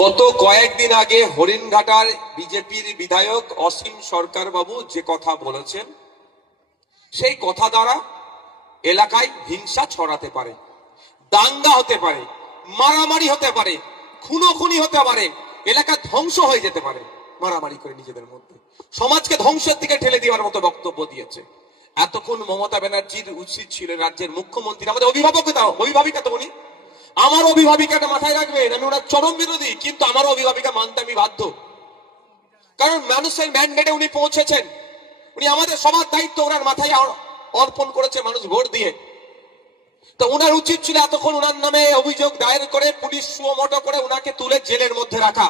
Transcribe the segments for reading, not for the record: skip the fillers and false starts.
গত কয়েকদিন আগে হরিণঘাটার বিজেপির বিধায়ক অসীম সরকার বাবু যে কথা বলেছেন, সেই কথা দ্বারা এলাকায় হিংসা ছড়াতে পারে, দাঙ্গা হতে পারে, মারামারি হতে পারে, খুনোখুনি হতে পারে, এলাকা ধ্বংস হয়ে যেতে পারে। মারামারি করে নিজেদের মধ্যে সমাজকে ধ্বংসের দিকে ঠেলে দেওয়ার মতো বক্তব্য দিয়েছে। এতক্ষণ মমতা ব্যানার্জির উচিত ছিল রাজ্যের মুখ্যমন্ত্রী, আমাদের অভিভাবিকা তো উনি, আমার অভিভাবিকাটা মাথায় রাখবেন। আমি ওনার চরম বিরোধী, কিন্তু আমার অভিভাবিকা মানতে আমি বাধ্য, কারণ মানুষের ম্যান্ডেটে উনি পৌঁছেছেন। উনি আমাদের সবার দায়িত্ব ওনার মাথায় অর্পণ করেছে মানুষ ভোট দিয়ে। তো ওনার উচিত ছিল এতক্ষণ ওনার নামে অভিযোগ দায়ের করে পুলিশ সুমোটো করে ওনাকে তুলে জেলের মধ্যে রাখা।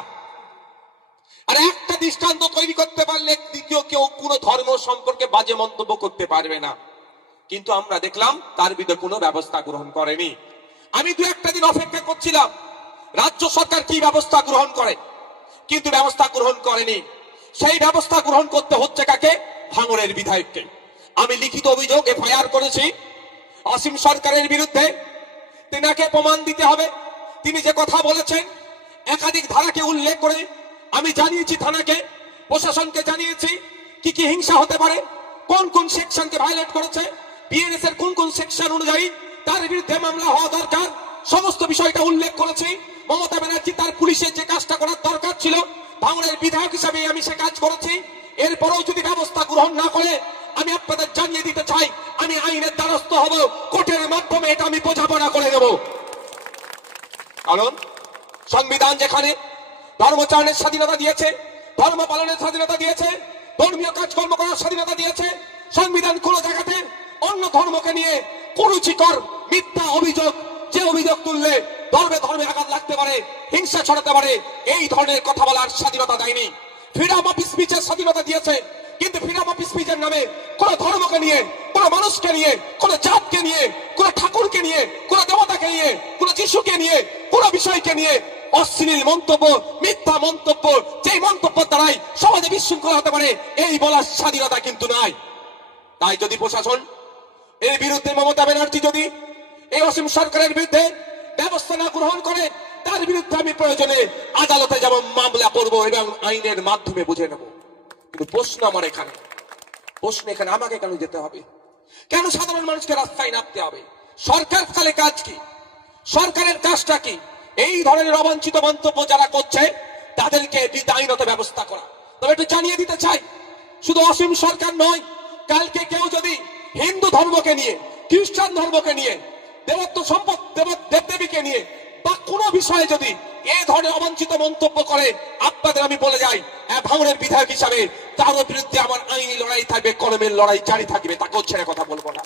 আর একটা দৃষ্টান্ত তৈরি করতে পারলে দ্বিতীয় কেউ কোনো ধর্ম সম্পর্কে বাজে মন্তব্য করতে পারবে না। কিন্তু আমরা দেখলাম তার বিরুদ্ধে কোনো ব্যবস্থা গ্রহণ করেনি। আমি দু একটা দিন অপেক্ষা করছিলাম রাজ্য সরকার কি ব্যবস্থা গ্রহণ করে, কিন্তু ব্যবস্থা গ্রহণ করেনি। সেই ব্যবস্থা গ্রহণ করতে হচ্ছে কাকে? ভাঙড়ের বিধায়ককে। আমি লিখিত অভিযোগ এফআইআর করেছি অসীম সরকারের বিরুদ্ধে। তিনাকে প্রমাণ দিতে হবে। তিনি যে কথা বলেছেন একাধিক ধারাকে উল্লেখ করে আমি জানিয়েছি থানাকে, প্রশাসনকে জানিয়েছি কি কি হিংসা হতে পারে, কোন কোন সেকশনকে ভায়োলেট করেছে, বিএনএস এর কোন কোন সেকশন অনুযায়ী তার বিরুদ্ধে মামলা হওয়া দরকার, সমস্ত বিষয়টা উল্লেখ করেছি। মমতা ব্যানার্জি তার পুলিশের যে কাজটা করার দরকার ছিল, ভাঙড়ের বিধায়ক হিসাবে আমি সে কাজ করেছি। এরপরেও যদি ব্যবস্থা গ্রহণ না করে আমি আপনাদের জানিয়ে দিতে চাই আমি আইনের দ্বারস্থ হব, কোর্টের মাধ্যমে এটা আমি বোঝাপড়া করে দেব। কারণ সংবিধান যেখানে ধর্মচারণের স্বাধীনতা দিয়েছে, ধর্ম পালনের স্বাধীনতা দিয়েছে, ধর্মীয় কাজকর্ম করার স্বাধীনতা দিয়েছে, সংবিধান কোন জায়গাতে অন্য ধর্মকে নিয়ে কুরুচিকর মিথ্যা অভিযোগ, যে অভিযোগ তুললে ধর্মে ধর্মে আঘাত লাগতে পারে, হিংসা ছড়াতে পারে, এই ধরনের কথা বলার স্বাধীনতা দেয়নি। ফ্রিডম অফ স্পিচের স্বাধীনতা দিয়েছে, কিন্তু ফ্রিডম অফ স্পিচের নামে কোন ধর্মকে নিয়ে, কোন মানুষকে নিয়ে, কোন জাতকে নিয়ে, কোন ঠাকুরকে নিয়ে, কোন দেবতাকে নিয়ে, কোন যিশুকে নিয়ে, কোন বিষয়কে নিয়ে অশ্লীল মন্তব্য, মিথ্যা মন্তব্য, যে মন্তব্য দ্বারাই সমাজে বিশৃঙ্খলা হতে পারে, এই বলার স্বাধীনতা কিন্তু নাই। তাই যদি প্রশাসন এর বিরুদ্ধে, মমতা ব্যানার্জি যদি এই অসীম সরকারের বিরুদ্ধে ব্যবস্থা না গ্রহণ করে, তার বিরুদ্ধে আমি প্রয়োজনে আদালতে যাব, মামলা করব এবং আইনের মাধ্যমে বুঝে নেব। কিন্তু প্রশ্ন আমার এখানে, আমাকে কেন যেতে হবে? কেন সাধারণ মানুষকে রাস্তায় নামতে হবে? সরকার কালে কাজ কি? সরকারের কাজটা কি? এই ধরনের অবাঞ্ছিত মন্তব্য যারা করছে তাদেরকে আইনত ব্যবস্থা করা। তবে একটু জানিয়ে দিতে চাই, শুধু অসীম সরকার নয়, কালকে কেউ যদি হিন্দু ধর্মকে নিয়ে, খ্রিস্টান ধর্মকে নিয়ে, দেবত্ব সম্পদ, দেবদেবীকে নিয়ে বা কোনো বিষয়ে যদি এই ধরনের অবাঞ্ছিত মন্তব্য করে, আপনাদের আমি বলে যাই ভাঙড়ের বিধায়ক হিসাবে তার বিরুদ্ধে আমার আইনি লড়াই থাকবে, কলমের লড়াই জারি থাকবে, তাকেও ছেড়ে কথা বলবো না।